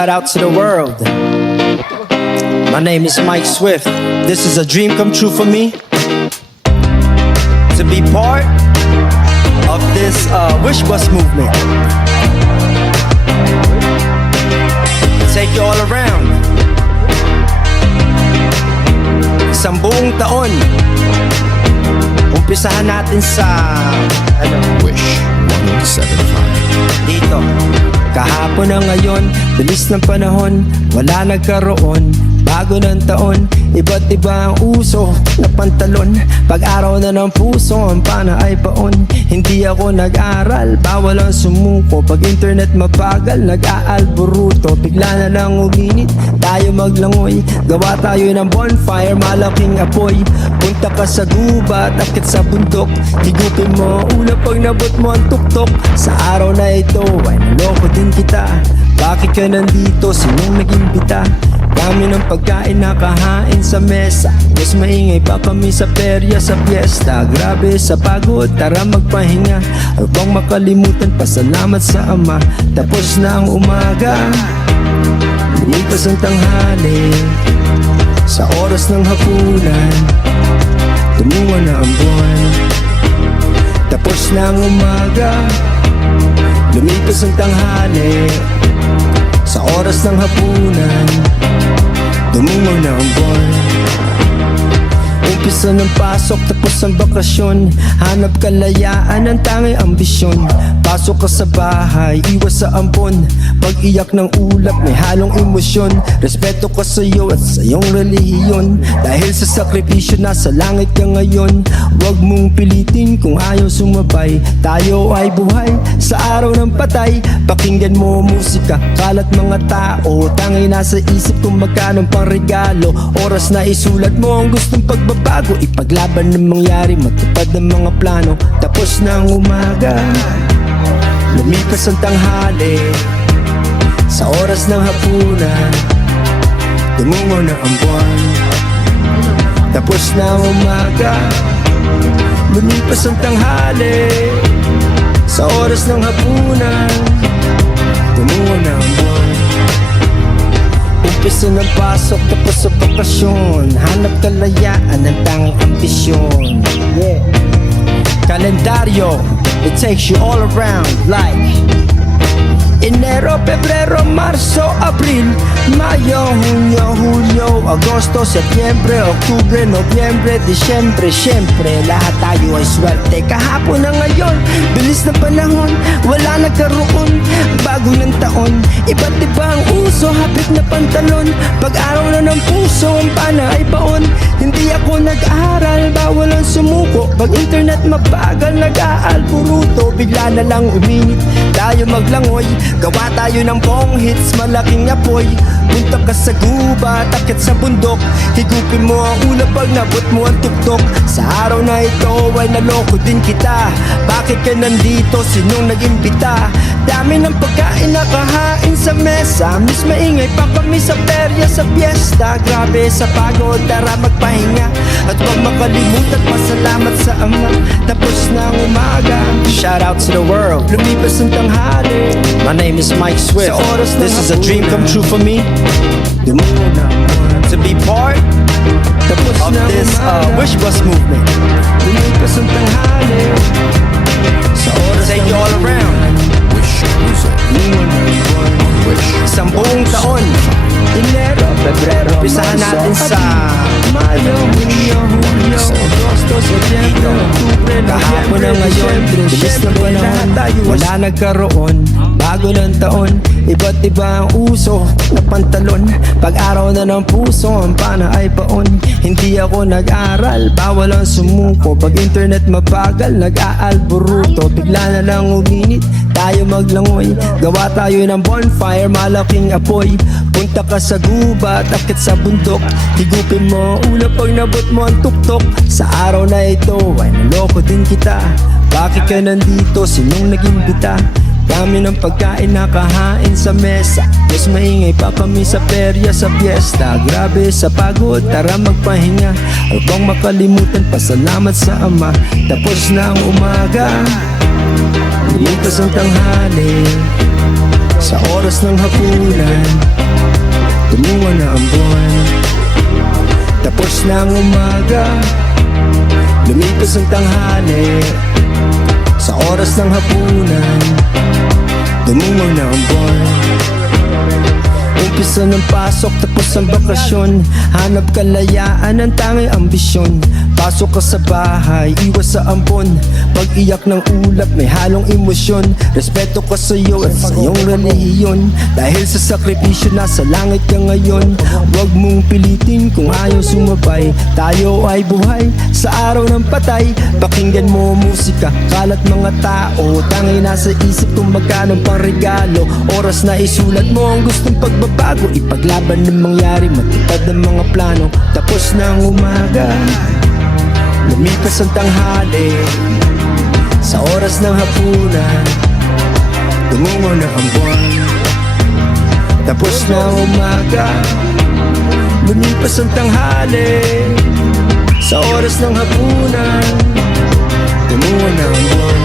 Shout out to the world. My name is Mike Swift. This is a dream come true for me, to be part of this Wish Bus movement. Take you all around. Isang buong taon. Umpisahan natin sa Wish 1075. dito. Kahapon na ngayon, bilis ng panahon, wala nagkaroon. Bago ng taon, iba't iba ang uso na pantalon. Pag-araw na ng puso, ang pana ay paon. Hindi ako nag-aral, bawal ang sumuko. Pag internet mabagal, nag-aalburuto. Bigla na lang uminit, tayo maglangoy. Gawa tayo ng bonfire, malaking apoy. Punta ka sa gubat, akit sa bundok. Higupin mo ang ulap pag nabot mo ang tuktok. Sa araw na ito, ay naloko din kita. Bakit ka nandito? Sinong nag-imbita? Dami ng pagkain nakahain sa mesa. Mas maingay pa kami sa perya sa piyesta. Grabe sa pagod, tara magpahinga. Huwag bang makalimutan, pasalamat sa Ama. Tapos na ang umaga, lumipas ang tanghali. Sa oras ng hapunan, tumuwa na ang buwan. Tapos na ang umaga, lumipas ang tanghali. Sa oras ng hapunan, dumungaw na ang buwan. Umpisa ng pasok, tapos ang bakasyon. Hanap kalayaan, ang tanging ambisyon. Pasok ka sa bahay, iwas sa ampon. Pag-iyak ng ulap, may halong emosyon. Respeto ka sa iyo at sa iyong relihiyon. Dahil sa sakripisyo, nasa langit ka ngayon. Huwag mong pilitin kung ayaw sumabay. Tayo ay buhay sa araw ng patay. Pakinggan mo musika, kalat mga tao. Tanging nasa isip kung magkano pang regalo. Oras na isulat mo ang gustong pagbabago. Ipaglaban ng mangyari, matupad ng mga plano. Tapos na ang umaga, lumipas ang tanghali. Sa oras ng hapunan, tumungaw na ang buwan. Tapos na ang umaga, lumipas ang tanghali. Sa oras ng hapunan, tumungaw na ang buwan. Umpisa ng pasok, tapos sa bakasyon. Hanap kalayaan, ang tanging ambisyon. Yeah. Kalendaryo, it takes you all around like Enero, Pebrero, Marzo, Abril, Mayo, Junio, Julio, Agosto, Setyembre, Oktubre, Nobyembre, Disyembre. Siyempre, lahat tayo ay swerte. Kahapon na ngayon, bilis na panahon, wala nagkaroon. Bago ng taon, iba't iba ang uso, hapit na pantalon. Pag-araw na ng puso, ang pana ay baon. Hindi ako nag-aral, bawal ang sumuko. Pag internet mabagal, nag-aalburuto. Bigla na lang uminit, tayo maglangoy. Gawa tayo ng bong hits, malaking apoy. Punta ka sa gubat, akit sa bundok. Higupin mo ang ulap pag nabot mo ang tuktok. Sa araw na ito ay naloko din kita. Bakit ka nandito? Sinong nag-imbita? Dami ng pagkain nakahain sa mesa. Mas maingay pa kami sa perya sa piyesta. Grabe sa pagod, tara magpahinga. At huwag makalimutan, pasalamat sa Ama. Tapos na ang umaga, shout out to the world. Lumipas ang tanghali. My name is Mike Swift. This is a dream come true for me, to be part of this Wish Bus movement. Lumipas ang tanghali. Sa oras take you all around. Wish Music. Wish. Isang buong taon. Enero, Pebrero, umpisahan natin sa Mayo, Junio, Julio, Agosto, Setyembre, Oktubre, kahapon na ngayon, bilis ng panahon, wala nagkaroon. Bago ng taon, iba't iba ang uso na pantalon. Pag-araw na ng puso, ang pana ay paon. Hindi ako nag-aral, bawal ang sumuko. Pag internet mabagal, nag-aalburuto. Bigla na lang uminit, tayo maglangoy. Gawa tayo ng bonfire, malaking apoy. Punta ka sa gubat, akit sa bundok. Higupin mo ang ulap pag nabot mo ang tuktok. Sa araw na ito ay naloko din kita. Bakit ka nandito? Sinong nag-imbita? Dami ng pagkain nakahain sa mesa. Mas maingay pa kami sa perya sa piyesta. Grabe sa pagod, tara magpahinga. Huwag bang makalimutan, pasalamat sa Ama. Tapos na ang umaga, lumipas ang tanghali. Sa oras ng hapunan, tumungo na ang buwan. Tapos na ang umaga, lumipas ang tanghali. Sa oras ng hapunan, tumungo na ang buwan. Umpisa ng pasok, tapos ang bakasyon. Hanap kalayaan, ang tanging ambisyon. Pasok ka sa bahay, iwas sa ampon. Pag-iyak ng ulap, may halong emosyon. Respeto ka sa iyo at sa iyong relihiyon. Dahil sa sakripisyo, nasa langit ka ngayon. Huwag mong pilitin kung ayaw sumabay. Tayo ay buhay sa araw ng patay. Pakinggan mo musika, kalat mga tao. Tanging nasa isip kung magkano pang regalo. Oras na isulat mo ang gustong pagbabago. Ipaglaban ng mangyari, matupad ang mga plano. Tapos na ang umaga, lumipas ang tanghali. Sa oras ng hapunan, tumungo na ang buwan. Tapos na ang umaga, lumipas ang tanghali. Sa oras ng hapunan, tumungo na ang buwan.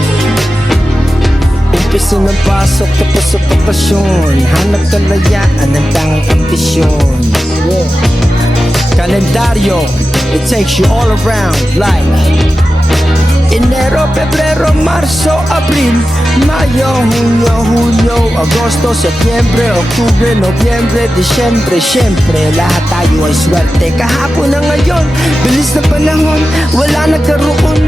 Umpisa ng pasok, tapos sa bakasyon. Hanap kalayaan, ang tanging ambisyon. Kalendaryo, it takes you all around like Enero, Pebrero, Marzo, Abril, Mayo, Junio, Julio, Agosto, Septiembre, Oktubre, Nobyembre, Disyembre. Siyempre, lahat tayo ay swerte. Kahapon na ngayon, bilis na panahon, wala nagkaroon,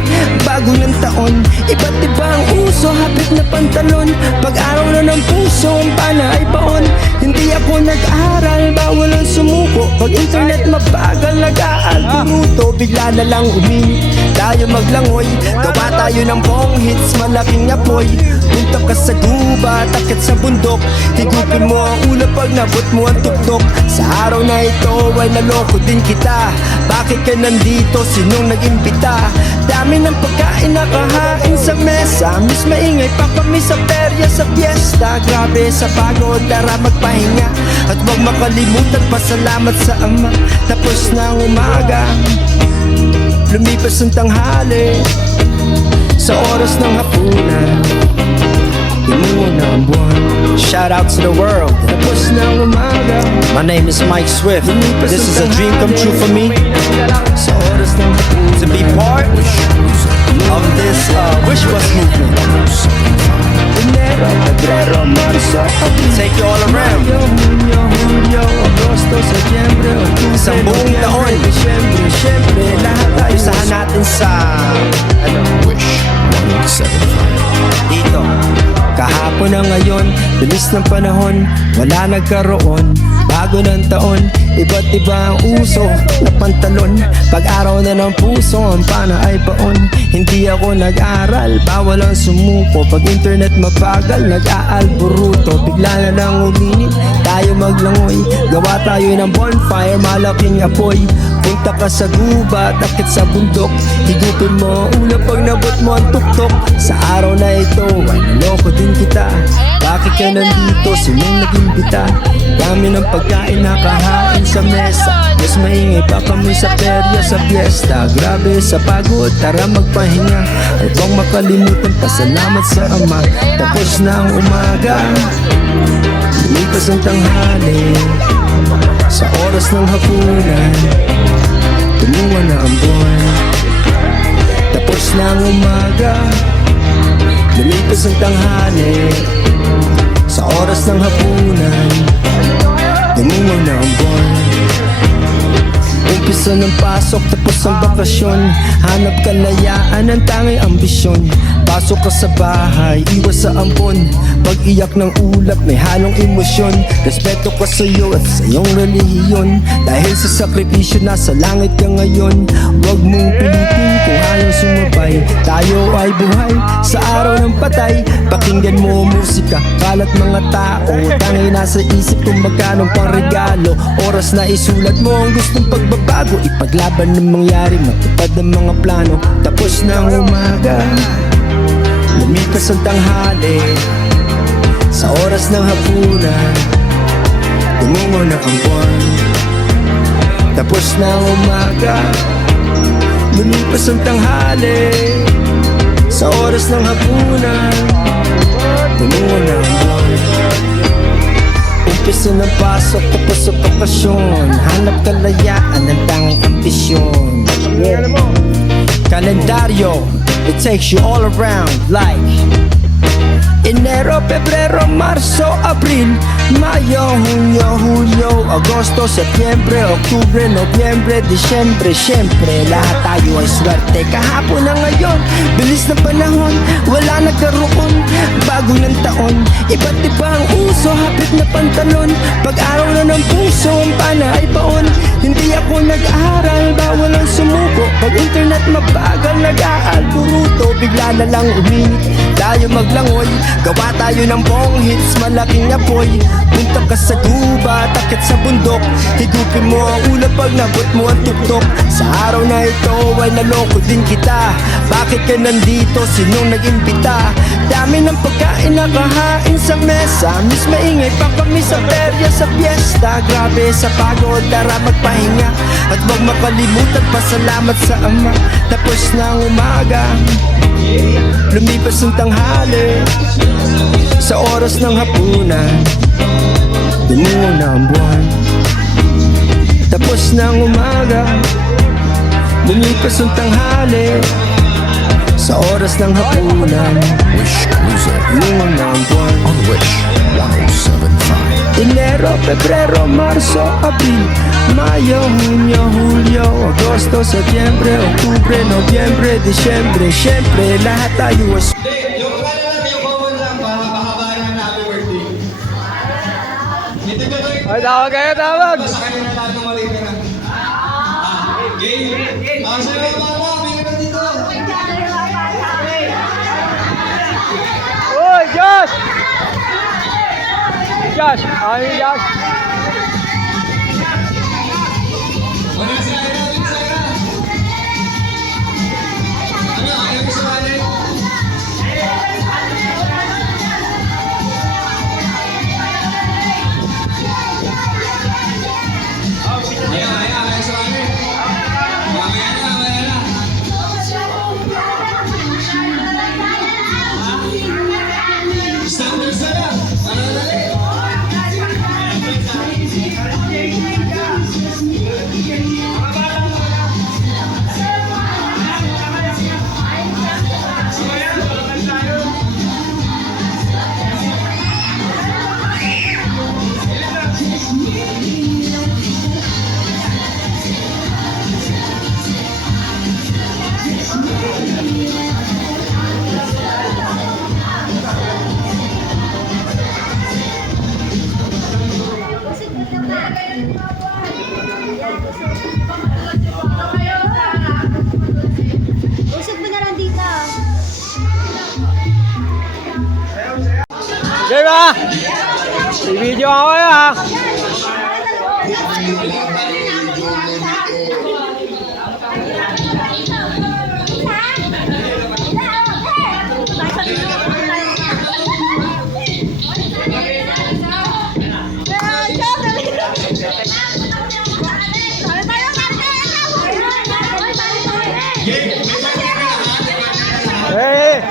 bago ng taon. Iba't iba ang uso, hapit na pantalon. Pag-araw na ng puso, ang pana ay baon. Hindi ako nag-aral, bawal ang sumuko. Pag internet mabagal, nag-aal minuto. Bigla na lang uminit, tayo maglangoy. Gawa tayo ng bong hits, malaking apoy. Punta ka sa guba, takit sa bundok. Higupin mo ang ulo pag nabot mo ang tuktok. Sa araw na ito ay naloko din kita. Bakit ka nandito? Sinong nag-imbita? Dami ng pagkain nakahain sa mesa. Miss maingay pa kami sa perya, sa fiesta. Grabe sa pagod, tara magpahinga. At huwag makalimutan pasalamat sa Ama. Tapos na ang umaga, lumipas ang tanghali. Sa oras ng hapunan, tumungo na ang buwan. Shout out to the world. Tapos na ang umaga. My name is Mike Swift. This is a dream come true for me. Sa oras ng hapunan, to be part of this Wish Bus movement. Enero, Febrero, Marzo, Abril, Take you all around. Junio, Julio, Agosto, Septiembre, Oktubre, Isang buong taon. Disyembre. Siyempre, lahat tayo Usahan natin sa Wish 107.5. dito. kahapon na ngayon, bilis ng panahon, wala nagkaroon, bago ng taon. Iba't iba ang uso na pantalon. Pag-araw na ng puso, ang pana ay baon. Hindi ako nag-aral, bawal ang sumuko. Pag internet mabagal, nag-aalburuto. Bigla na lang uminit, tayo maglangoy. Gawa tayo ng bonfire, malaking apoy. Punta ka sa guba, takit sa bundok. Higupin mo ang ulo pag nabot mo ang tuktok. Sa araw na ito, ay naloko din kita. Bakit ka nandito? Sinong nag-imbita? Dami ng pagkain nakahain sa mesa. Mas maingay pa kami sa perya, sa fiesta. Grabe sa pagod, tara magpahinga. At huwag makalimutan, pasalamat sa Ama. Tapos na ang umaga, lumipas ang tanghali. Sa oras ng hapunan, tumungo na ang buwan. Tapos na ang umaga, lumipas ang tanghali. Sa oras ng hapunan, tumungo na ang buwan. Umpisa ng pasok, tapos ang bakasyon. Hanap kalayaan, ang tanging ambisyon. Pasok ka sa bahay, iwas sa ampon. Pag-iyak ng ulap, may halong emosyon. Respeto ka sa iyo at sa iyong relihiyon. Dahil sa sakripisyo, nasa langit ka ngayon. Huwag mong pilitin kung ayaw sumabay. Tayo ay buhay sa araw ng patay. Pakinggan mo musika, kalat mga tao. Tanging nasa isip kung magkano pang regalo. Oras na isulat mo ang gustong pagbabago. Ipaglaban ng mangyari, matupad ang mga plano. Tapos na ang umaga, lumipas ang tanghali. Sa oras ng hapunan, tumungo na ang buwan. Tapos na ang umaga, lumipas ang tanghali. Sa oras ng hapunan, tumungo na ang buwan. bakasyon, hanap kalayaan ng tanging ambisyon. Kalendaryo, it takes you all around like Enero, Pebrero, Marso, Abril, Mayo, Hunyo, Hulyo, Agosto, Setyembre, Oktubre, Nobyembre, Disyembre. Siyempre, lahat tayo ay swerte. Kahapon na ngayon, bilis na panahon, wala nagkaroon, bago ng taon. Iba't iba ang uso, hapit na pantalon, pag-araw na ng puso, ang pana ay baon. Hindi ako nag-aaral, bawal ang sumuko, pag internet mabagal, nag-aalburuto. Bigla na lang uminit, tayo maglangoy, gawa tayo ng bong hits, malaking apoy. Punta ka sa guba, takit sa bundok, higupin mo ang ulap pag nabot mo ang tuktok. Sa araw na ito ay naloko din kita. Bakit ka nandito? Sinong nag-imbita? Dami ng pagkain nakahain sa mesa, miss maingay pa kami sa perya sa fiesta. Grabe sa pagod, tara magpahinga, at wag makalimutan pasalamat sa Ama. Tapos na ang umaga, lumipas ang tanghali, sa oras ng hapunan, dumungo na ang buwan. Tapos na ang umaga, lumipas ang tanghali, sa oras ng hapunan, Wish Cruiser dumungo na ang buwan. on Wish 107.5. Enero, Pebrero, Marso, Abril, Mayo, Hunyo, Hulyo, Agosto, Setyembre, Oktubre, Nobyembre, Disyembre. Siyempre, lahat tayo ay Yung kaya lang, yung common lang para mahabayan na happy birthday. Hindi ka ba Ay, tawag kayo, tawag! sa kanila lahat ng mali ka na? Game? Sa'yo yung bata, bigyan ka dito. Uy, Josh! Josh! Ay, Josh! Wala si Ira, wala si Ira. Ano, ayaw mo sumali? Ayaw sumali. Mamaya na. Standard sa lang. Ano dali? Usog mo na lang dito. Game ah! I-video ako kayo ah! Hey!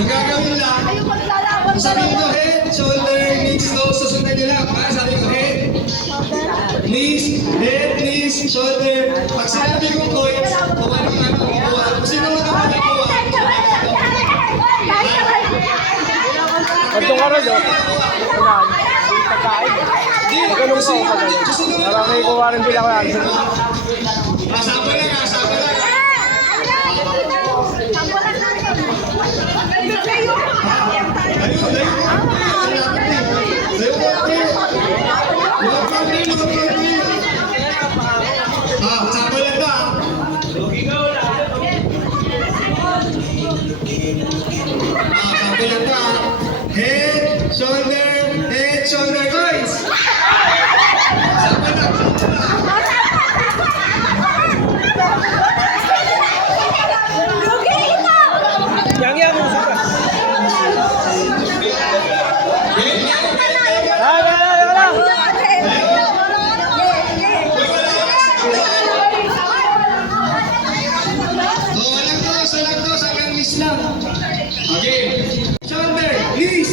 Yung gagawin lang, sabi ko head, shoulder, knees, toes, susundan nyo lang. Ha? Sabi ko head, knees, shoulder. Pag sinabi ko coins, kung anong ano, kung sino magkakalit ko, Arnold, oh. Ayan. Yung pagkain. Ganun po, pagkain. Parang may kuha rin din ako yan. Asama lang, asama lang. Head, shoulder, guys. Yang musik ka. Yan lang. Walang dos, hanggang miss lang. Okay. Shoulder, knees.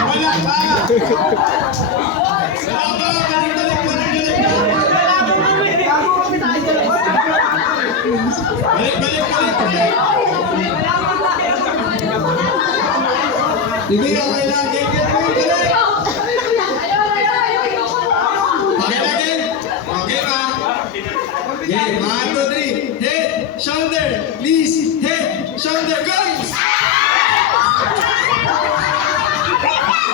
Wala pa. Balik. Hindi, okay lang. Okay ba? Okay, 1, 2, 3. Head, shoulder, knees, head, shoulder, guys!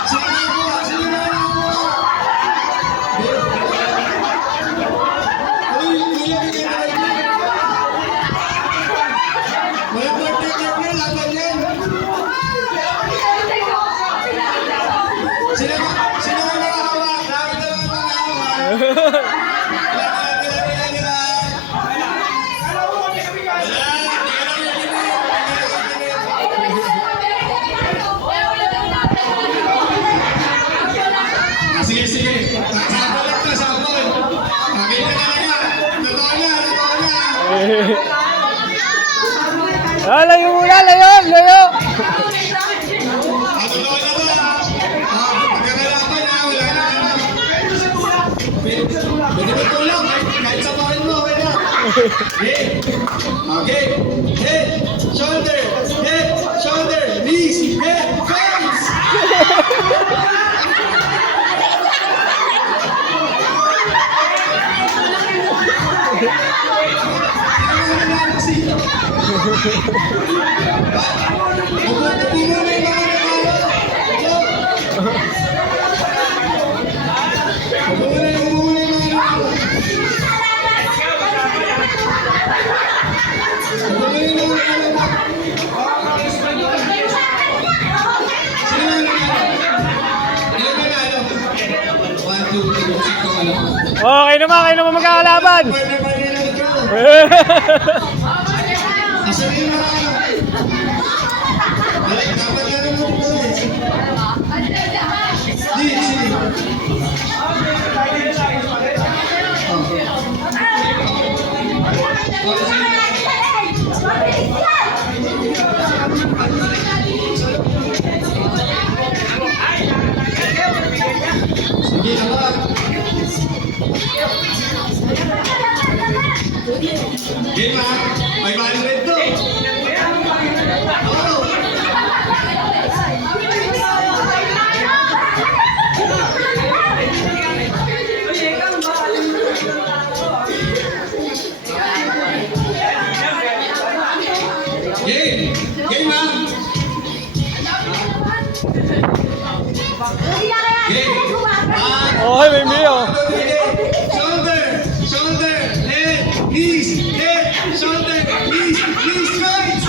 Sige na po. Kuya, bigyan na lang. Wala partner, laban yan. Sino ba nakahawak? Dapat na lang nakahawak. Sige. Sabol. Pakita ka na nga. Totoo na. Ah, layo muna, layo. Totoo na ba? Pagkakalapan na, wala na. Pwede ba tulong? Kahit sabahin mo, okay na. Okay. Head, shoulder, knees, head, guys! Okay naman magkakalaban. Asan yung mga ano? Dapat na rin mo po eh. Sige. Sige naman. Game ha? May 500 to. Oh. Game ha? Okay, may Mio. Shoulder, head, knees, shoulder, knees, guys!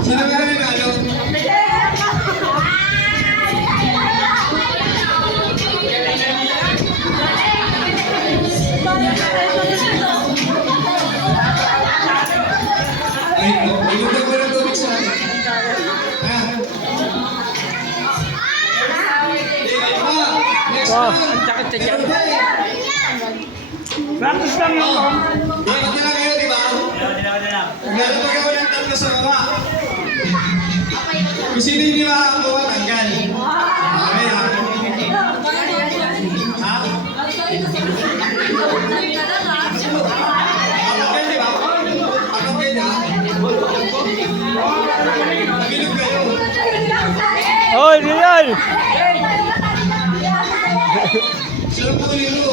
Sino na rin ano? Ay, nagugdag mo ng tubig sa akin. Next Wow, one. ang sakit sa Meron pa eh. Practice lang yun, oh. Dapat na lang kayo, di ba? Naglalapag ako ng tatlo sa baba. Kung sino yung nila ako, Pwede ba? Ano pwede ha? Bilog kayo. Oh, hindi yan! Sila po nilo.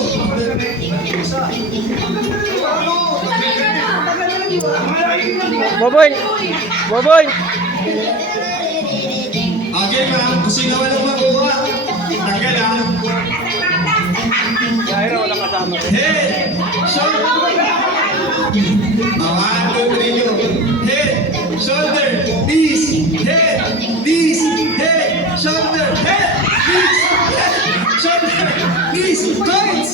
Boboy! Boboy! Okay ba? Kung sino man ang makuha. Tanggal ha. Head! Shoulder! 1, 2, 3, go. Head! Shoulder! Knees! Head! Knees! Head! Shoulder! Head! Knees! Head! Shoulder! Knees! Joints!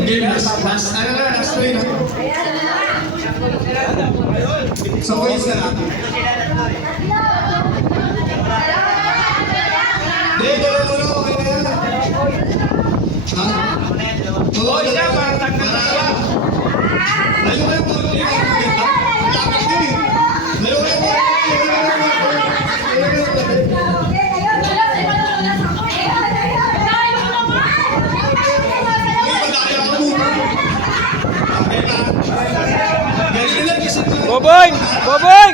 Okay, last 3 na. So, points na lang. Hindi, dalawa mo lang, okay na yan. Ha? Oo, dalawa. Dalawa kayo po. Tapos din eh. Dalawa kayo po. Boboy! Boboy!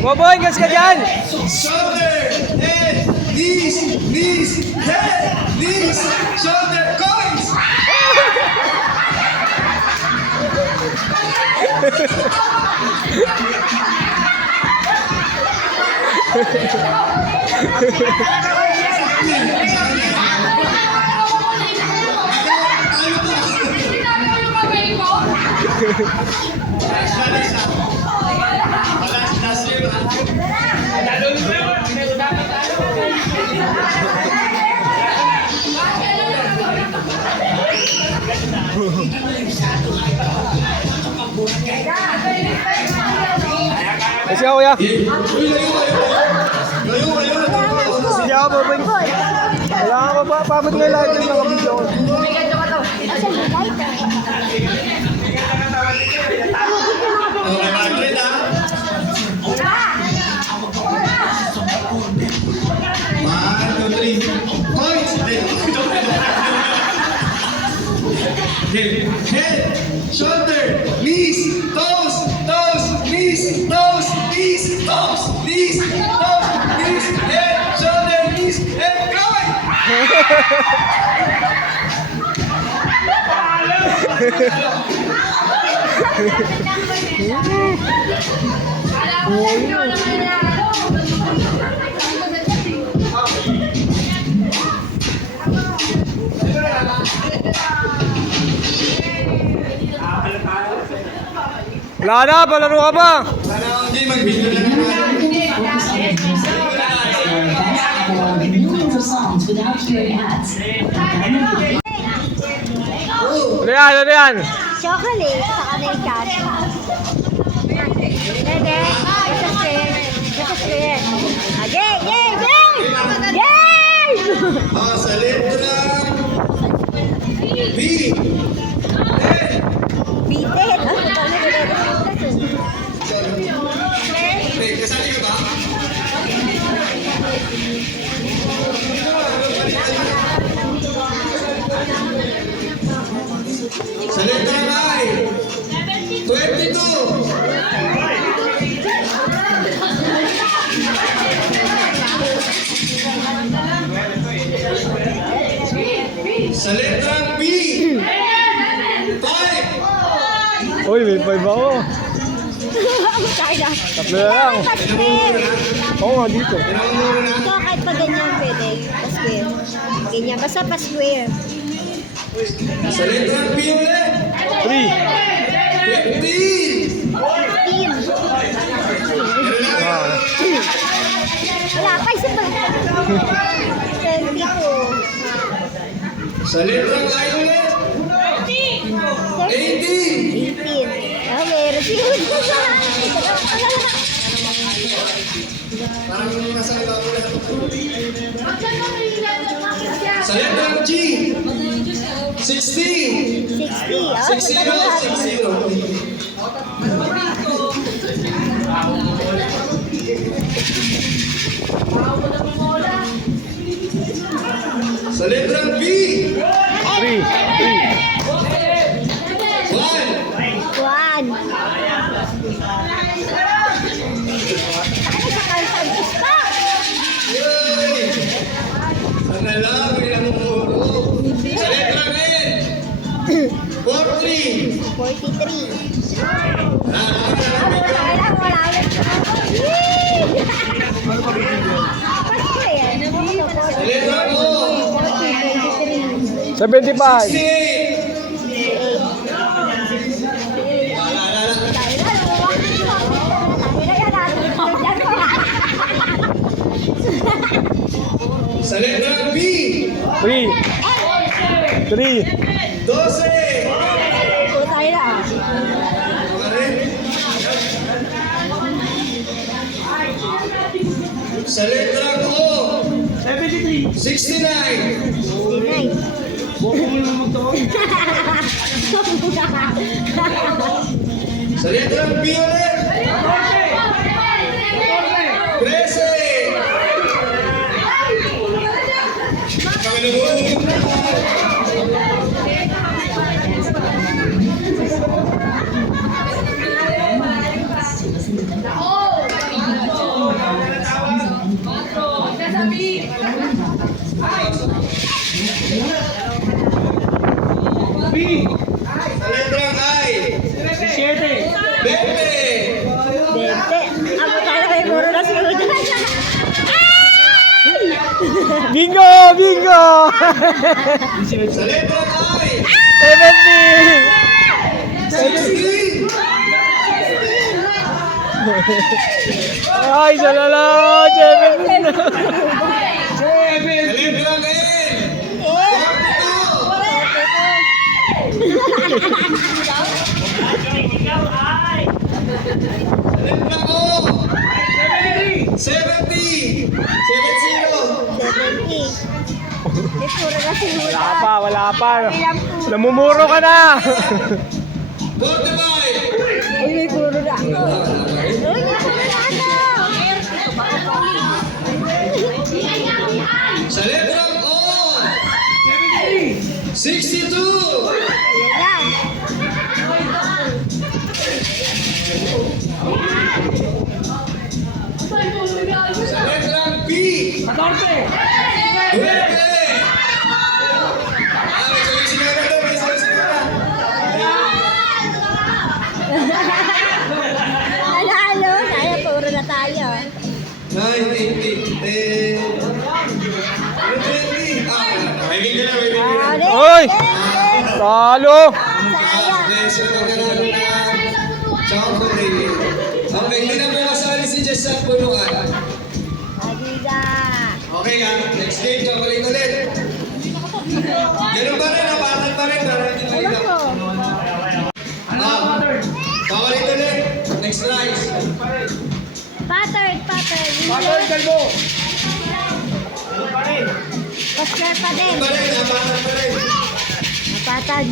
Boboy, gas ka dyan! Shoulder, head, knees, knees, head, knees, shoulder, coins! Kasi ako ya. Uy, layo. Sige ako, Boboy. Wala ka pa, pabot nga lahat yung mga video ko. Okay, Margaret ha? 1, 2, 3. Points! Head, shoulder, knees, toes, knees, toes, knees, toes, knees, toes, knees, head, shoulder, knees, head, going! Wala na, palaro ka pa! Hindi, mag-video na naman. Millions of songs without hearing ads. Ano yan, ano yan? Chocolate sa American. Pwede. Basta square. Basta square. Yay! Yay! Yay! Yay! Sa letra B. Bitin. Kasali ka ba? Sa letra I. 22. Sa letra B. 5. Uy, may 5 ako. Kaya. Tatlo na lang. Oo nga, dito. Ito kahit pa ganyan pwede. Pa-square. Ganyan. Basta pa-square. Sa letra B ulit. 3. 15. 15. Wala pa. Isa pa. 22. Sa letra I ulit. 18. 18. Ah, meron si Hood. Parang yung nasa iba ko lahat. Sa letrang G. 60. 60. Oh, 60. Sa letrang B. 3. 1. Juan. Ano sa kansang gusto? Yay! Sana lang, may namumuro. Sa letrang N. 43. 43. Ah, Wala ulit. Pasko eh. sa letrang O. 75. 68. Sa letrang B. 3. 3. 12. Tayo na. Sa letrang O. 69. 69. Sa letrang B ulit. 13. Kami na Sa letrang I. 20. Ako tayo kay Moro na siguro dyan. Bingo! Bingo! Sa letrang I. 70! 16. Ay, salala! 70 na! Sa letrang N. 42. Sa letrang O. 70. 70. 70. Eh, puro na siguro. Wala pa. Namumuro ka na! 45. Uy, may puro na. Uy, may puro na ano. Sa letrang O. 62. Ayun na. Sa letrang P. 14. 20. May solution na ito. May solution na. Nanalo. Kaya puro na tayo. 19, 10. 20. May bigyan na, may bigyan na. Oy! Talo! Sayang. Yes, ito ka na chocolate. Okay, hindi na po kasali si Jess sa pulungan. Adiga. Okay ka, next game, chocolate ulit. Ganun pa rin, napatag pa rin. Para hindi Alam malita. ko. Chocolate ulit. Next rice. Pattern. Kalbo! Oscar pa din. Pa rin, napatag pa rin. Napatan.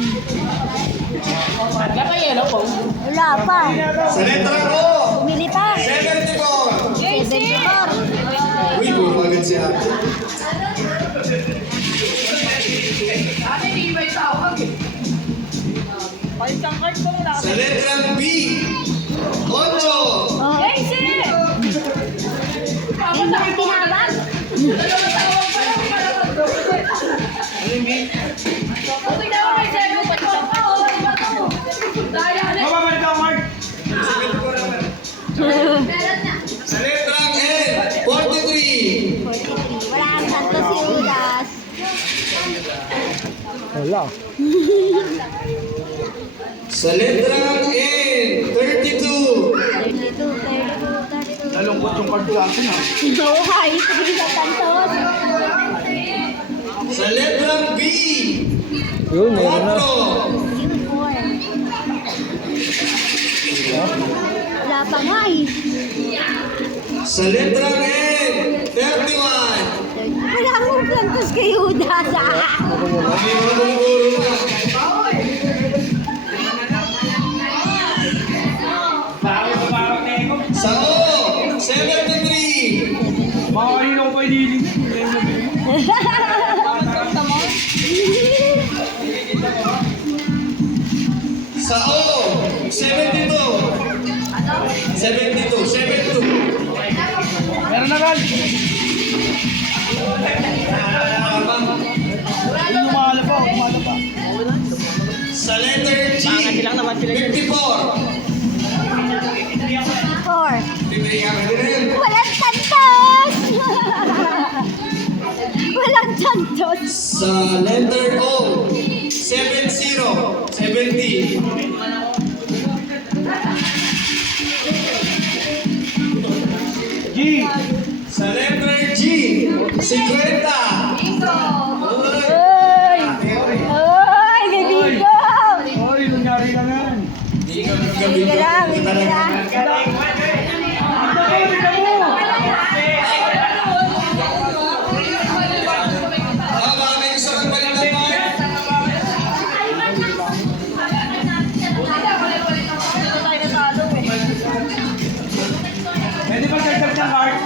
Wala pa. Sa letra ko, Pumili pa. 74. 74. Uy, bumagad siya. Sa letrang B, 8. Oh. Hindi na tinabag. Sa letrang N, 43. 43. Wala ang santo si Ulas. Wala. Sa letrang N, 32. 32. Nalungkot yung card sa akin ha. Buhay. Sige sa santos. Sa letrang B, Yun, meron na. 4. Wala pa nga eh. Sa Sa letrang N, 31. Wala akong plantos kay Judas. Kami mga gumuguro na. Sa O, 73. Mga kanina ko pa iniling. Sa O, 72. 72. Meron na rin. Umala pa. Sa letter G, 54. 4. Bibigyan ka din. Walang tantos! Walang tantos! Sa letter O, 70. 70. G. Sa letter G, 50. Ay! Ay! Bibigo! Oy, nangyari ka nga. Bibigo lang! Bibigo lang! Baka may gusto kang balitan mo. Pwede ba dagdag ng card?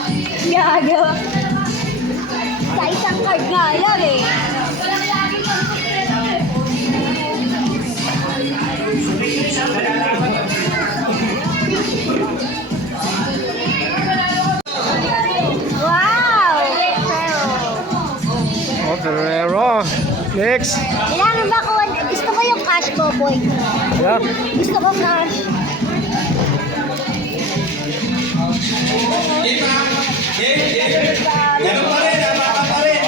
Gago! Sa isang card nga lang eh! Wow! Oh, Ferrero. Next. Kailangan ba ko? Gusto ko yung cash ko, boy. Yeah. Gusto ko cash. Ganun pa rin, baka pa rin.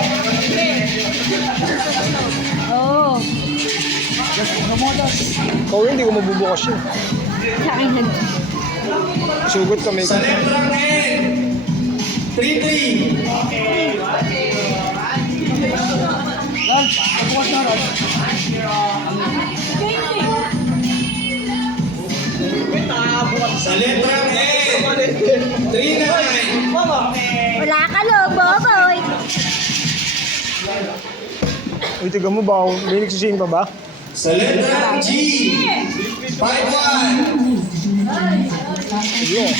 Oo. Ikaw hindi ko mabubukas yun. Sa akin nag... Sugot kami. Sa letrang N, 33. Sa letrang N, 39. Wala ka lobo, boy. Uy, tiga mo ba? May nagsisihin pa ba? Sa letrang G, 51. Sige.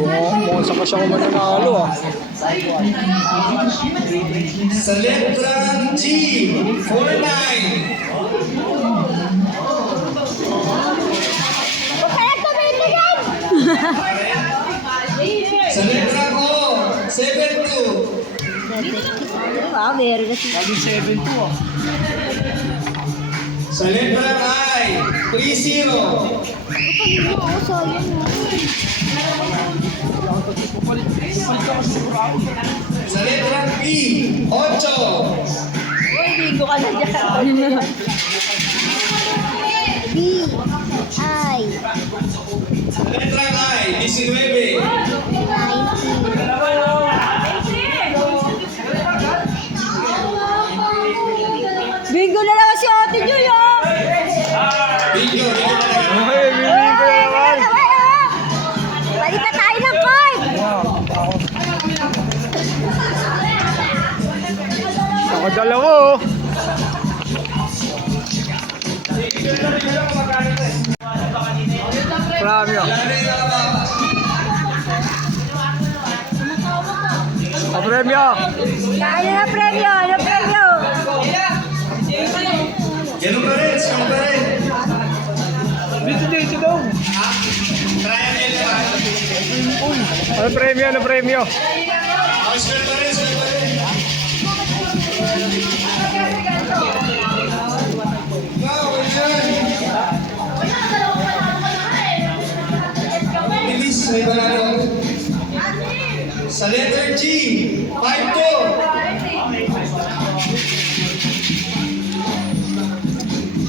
Mukhang sa kasya ko man nanalo ah. Sa letrang G, 49. Huwag ka lang tumitigil. Sa letrang O, 72. Wow, meron na siya. Laging 7-2 ah. Sa letrang I, 30. Kapag mo ako sayang mo. Sa letrang P, 8. Uy, bigo ka na dyan. B, I, Sa letrang I, 19. 19. Bingo na naman si Ate Joy, oh! Bingo, bingo talaga. Ay, bibigyan ko na naman. Balik na tayo ng card! Nakadala ko oh. Premyo. Premyo. Ano na premyo? Ano premyo? Ganun pa rin, saan pa rin? Dito daw. Triangle naman. Ano premyo? Ano premyo? Square pa rin, square pa rin. Wow, ganyan. Bilis, may panalo. Sa letter G, 5-2.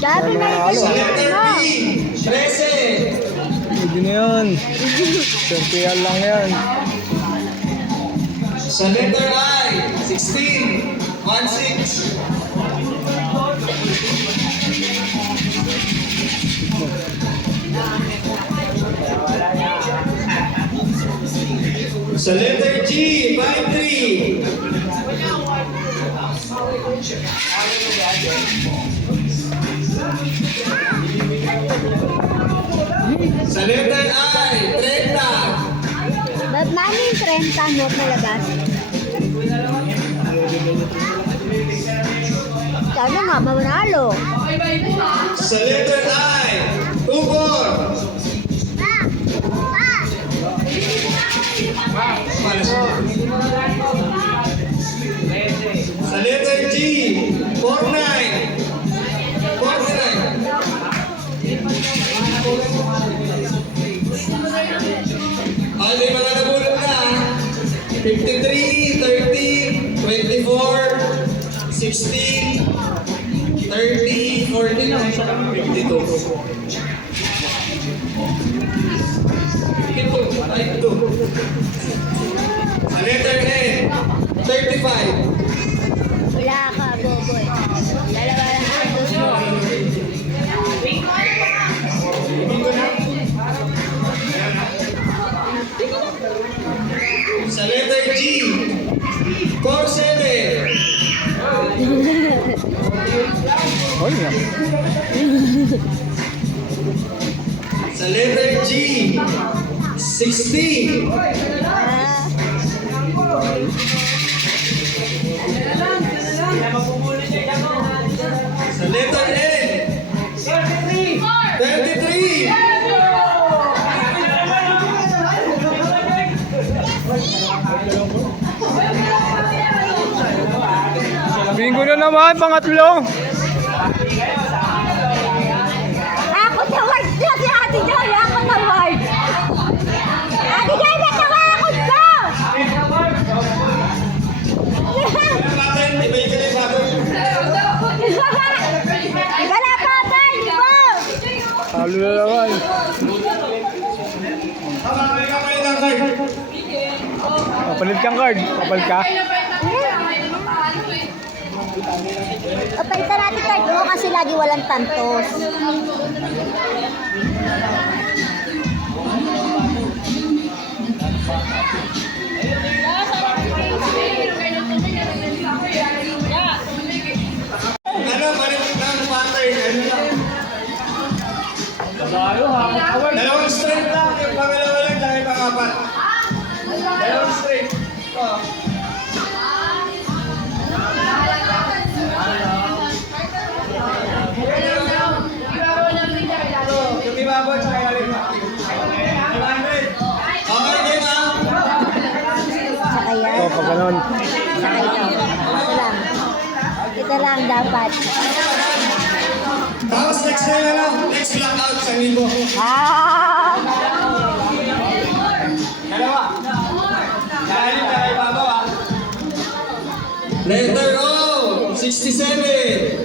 Gabi na yung Sa letter mo. B, 13. Pwede na yan. Serpial lang yan. Sa letter I, 16. 1-6. Sa letter G, 5-3. Sa letter I, 30. Ba't namin 30 no malabas? Sana nga, mamanalo. Sa letter I, 2-4. Sa letter G, 4-9. 49. Okay, mga nabulot na. 53, 30, 24, 16, 30, 49, 52. Ito. Sa letter N, 35. Wala ka, Boboy. Dalawa lang ang gusto mo. Sa letter G, 47. Hoy, Sa letter G, 60. Ah, Sa letter N, 33. bingo na naman, pangatlo. ako tawag siya si Ate Joy. Ako tawag. Ate Joy, matawakot ko! Ibay ka na yung bago. Wala pa tayo! Talo na naman. Papalit kang card. Papalit ka. Palitan natin card mo kasi lagi walang tantos. Ano, balik ng pattern. Ano lang? Dalawang straight lang. Yung pangalawa lang, tsaka yung pangapat. Dalawang straight. Oh. Yung ibabaw, tsaka yung alim. Okay, game ah. Saka yan. Ito, pag ganun. Saka ito. Ito lang. Ito lang dapat. Tapos next day na lang. Next blackout sa libo. Ah! Dalawa. Dahil tayo ibabaw ah. Letter O, 67.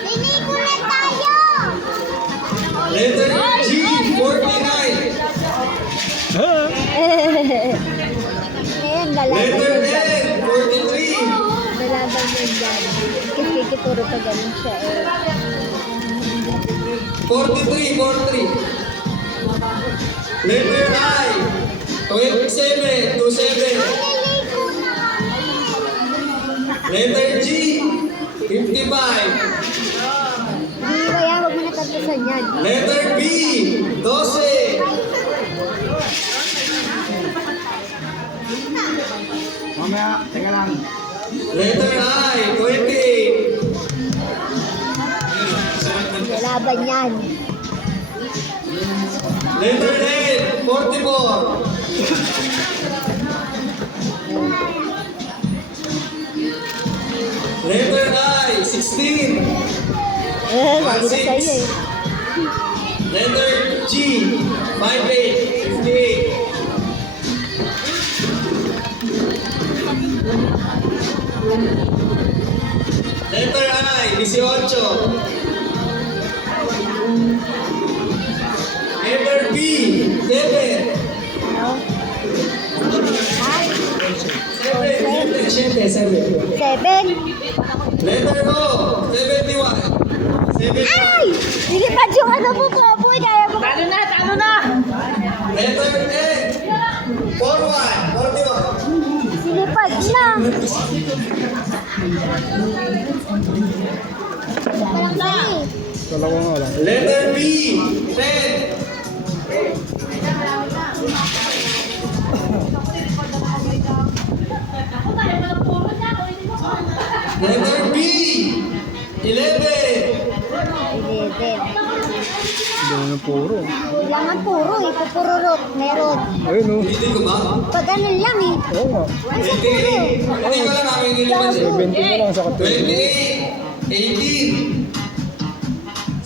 Binikulit tayo! Letter G, 49. Ngayon, lalaban Letter mo dyan. N, 43. Lalaban mo dyan. Kikikituro pa ganun siya eh. 43, 43. Letter I, 27, 27. Letter G, 55. Hindi kaya huwag mo natagpusan yan. Letter B, 12. Mamaya, teka lang. Letter I, 28. Lalaban yan. Letter N, 44. Letter I, 16. Sabi ko sa'yo eh. Letter G, 58. 58. Letter I, 18. Letter B, 7. Ano? Ha? 7. 7? Letter O, 71. 71. Ay! Nilipad yung ano mo, Boboy. Kaya mo. Talo na! Talo na! Dalawa nga lang. Letter B, 10. Letter B, 11. Dalawa ng puro. Kailangan puro eh. Pupururot. Meron. Ayun o. Hindi ko ba? Pag ano lang eh. Oo nga. Ano sa puro? Hindi ko lang namin nilipan siya. 70 na lang sa katulad. 28, 18,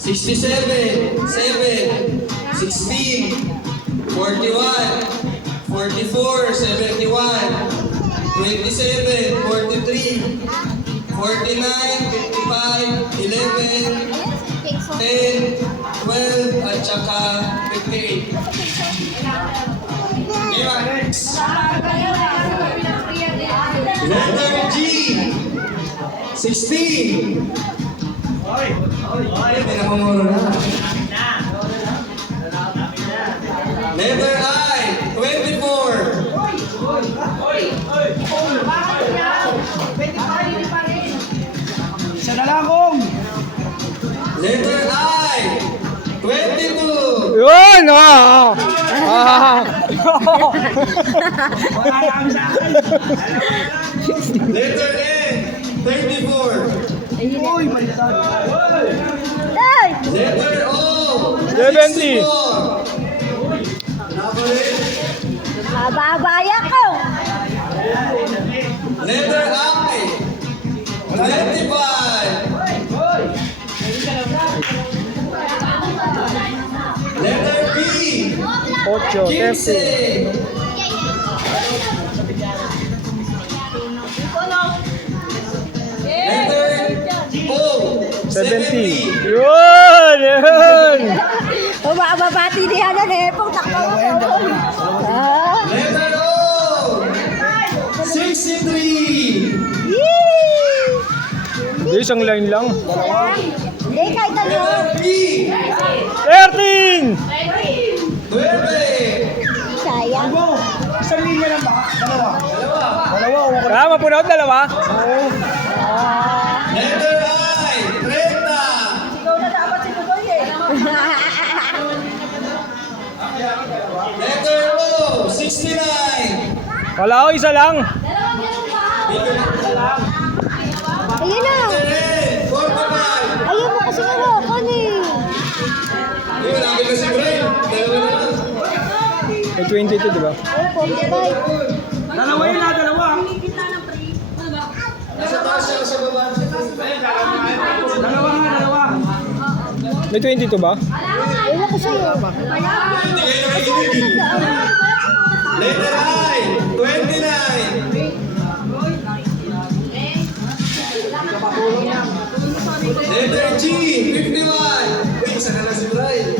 67, 7, 16, 41, 44, 71, 27, 43, 49, 55, 11, 10, 12, at saka 58. Diba, next? Letter G, 16. Ay, may namamuro na. Letter I, 24. Isa na lang kong! Letter I, 22. Yun! Wala lang sa akin! Letter N, 34. Uy, baliktad. Ay! Letter O, 70. 64. Nakulit. Mababaya ko! Letter I, 25. Letter B, 8, 15. Letter O, 70. Yun! Yun! Mababati niya na eh. Pag takbo ko. Ah! Letter O, 63. Yee! Hindi, isang line lang. Hindi, kahit ano. Letter B, 13! 12. Sayang. Isang linya lang ba? Dalawa. Dalawa. Tama po na ako, dalawa. Oo. Letter I, 30. Letter O, 69. Wala ako, isa lang. Ayun na. Letter N, 45. Ayun mo kasi hawakan eh. Ayun, nakita si Brian. Dalawa na lang. May 22, di ba? Ay, 45. Dalawa yun na, dalawa. Nasa taas siya, sa baba. Dalawa nga, dalawa. May 22 ba? Ayun mo ko sa'yo. Hindi kayo nakikinig. Letter I, 29. Letter G, 51. Wait, isa na lang si Brian.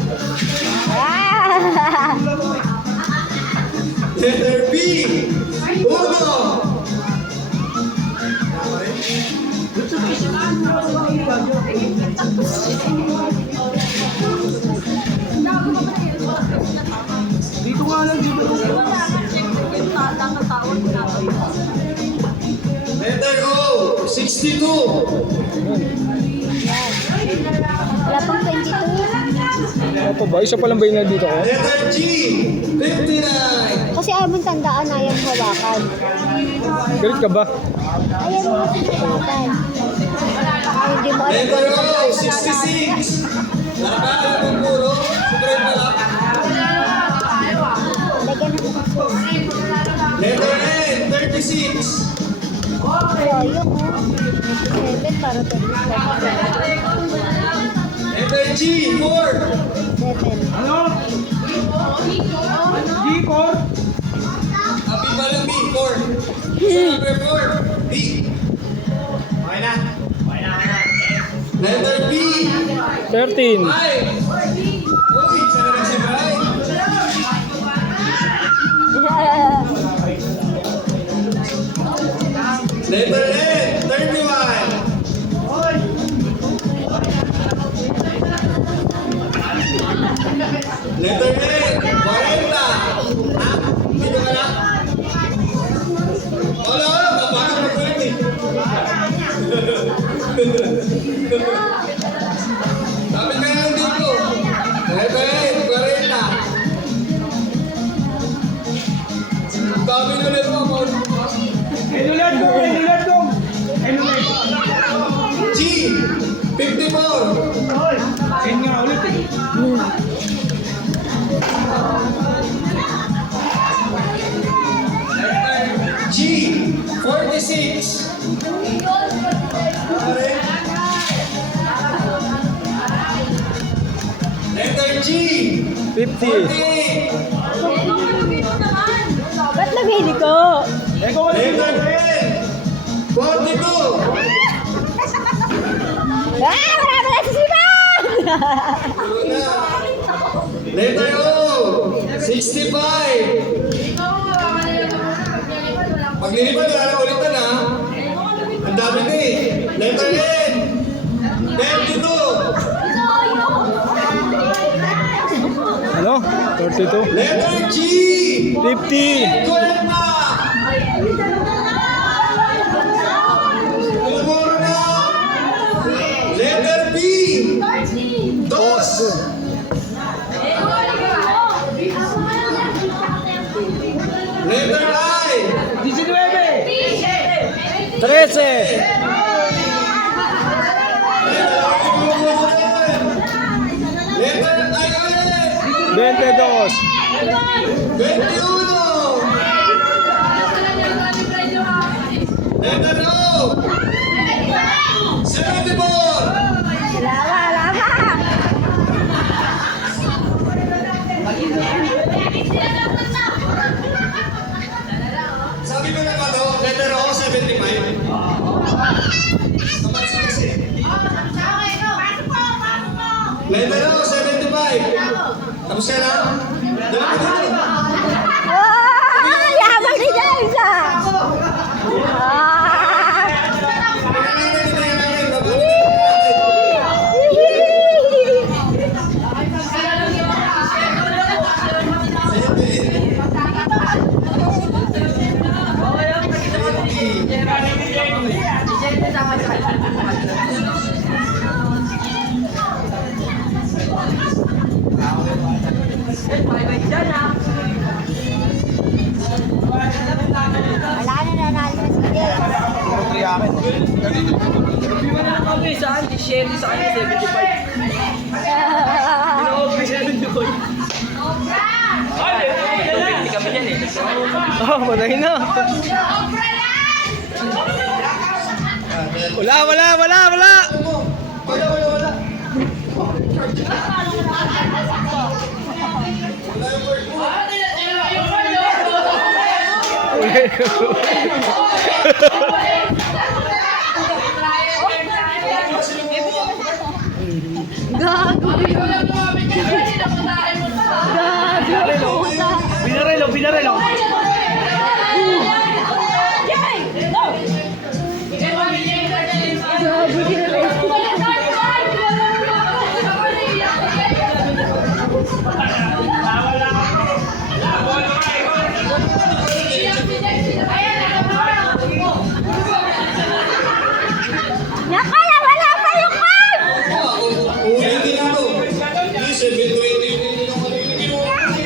Ah! Letter B, 1. Dito nga lang, dito. Letter O, 62. Wala pang 22. Ano pa ba? Isa pa lang ba yung nandito ko? Letter G, 59. Kasi ayaw mong tandaan, ayaw mong hawakan. Galit ka ba? Ayaw mo kasi hawakan. Ay, hindi mo alam Letter kung O, 66. Nakakala ng puro. Si Brian pala. lagyan ng Letter N, 36. Sayang mo. 7 para 37. Letter G, 4. 7. Ano? G4? Happy pala B, 4. Number 4, B. Okay na. Letter B, 13. 5. Uy, isa na lang si Brian. Letter N, 31. Letter N, 40. Ha? Dito ka na? Wala, wala. Paano mo 20? 50. 40. Ba't nabili ko? Letter N. 42. Ah! Wala na si Simon! Letter O. 65. Pag nilipat, wala na ulitan ha. Ang dami na eh. Letter N. 32. Ano? 32. Letter G. 50. 50. Umuro na. Letter B. 2. Letter I. 13. Letter I ulit. 22. 21. Letter O. 74. Lama! Sabi ko na ba daw, letter O, 75. Naman kasi. Letter O, 75. Tapos ka na? Dala ko dito. Ah! Yaman ni James ah! Ah! Tingnan natin. Wala na nanalo si James. Oh, patay na. Wala. Gago! Binarelo. Nakala, wala pa yung card! Ulitin na to. Hindi, 720 yung kinuha ko.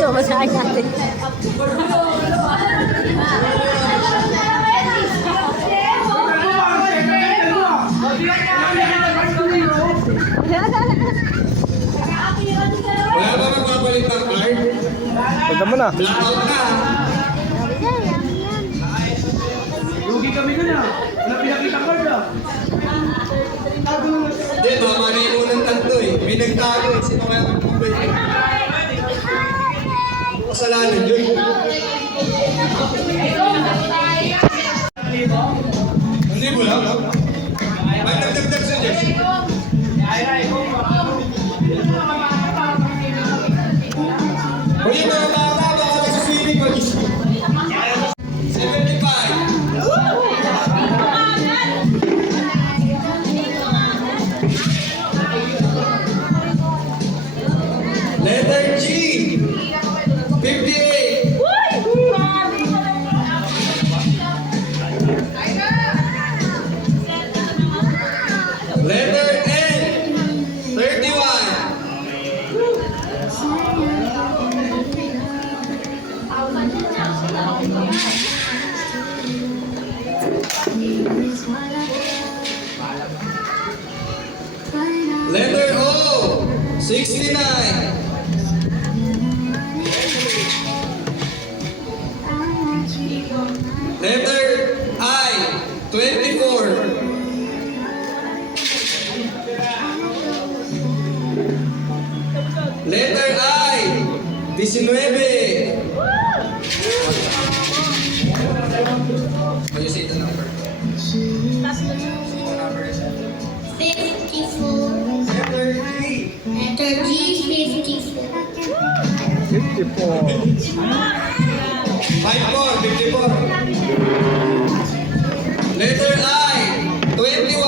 So, masahin natin. na. Blackout na. Lugi kami dun ah. Wala pinakitang card ah. Hindi, mama na yung unang tatlo eh. May nagtago eh. Sino kaya magpapay? Kasalanan yun. Hindi mo lang. Ay, nagdagdag sa dyan. Uy, mga bata, baka nagsuswimming mag-isip. 75. Letter G. 58. Letter N. 31. Letter O. 69. Letter I. 24. Letter I. 19. Can you say the number? 54. Letter G. Letter G, 54. 54. 54. Letter I. 21.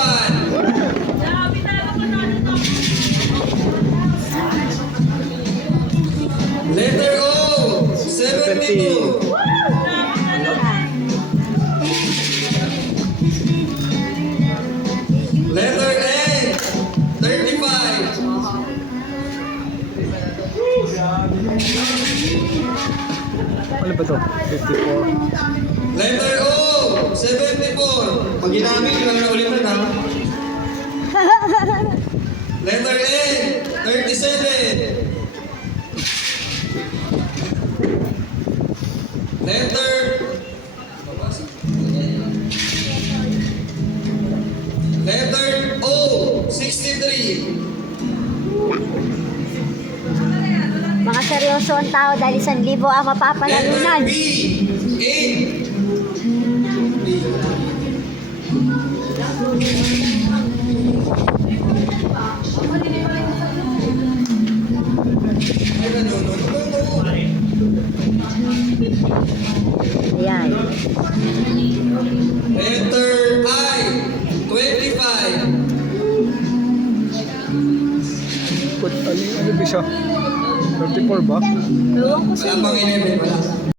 Letter O. 72. Letter N. 35. Ano ba to? 54. Letter O. 74. Pag ginamit, yun na ulit na. Letter N. 37. Letter O. 63. Mga seryoso ang tao dahil 1,000 ang Letter mapapanalunan. B. 8. Ayan. Letter I. 25. Ano ba siya? 34 ba? Ewan ko Wala pang 11. Wala.